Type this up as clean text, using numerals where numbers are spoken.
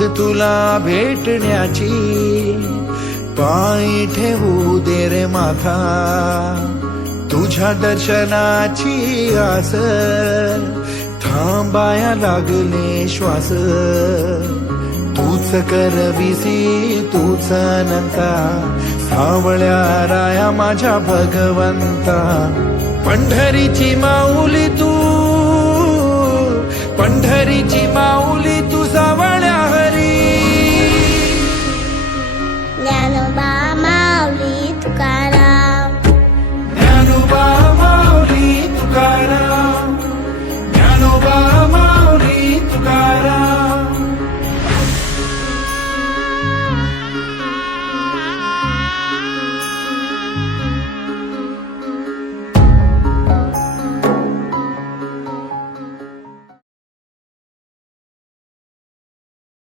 ओढ तुला भेटण्याची, पायी ठेवू दे रे माथा तुझ्या दर्शनाची आस, थांबाया लागले श्वास, तूच करविसी तूच अनंता, सावळ्या राया माझ्या भगवंता. पंढरीची माऊली तू, पंढरीची माऊली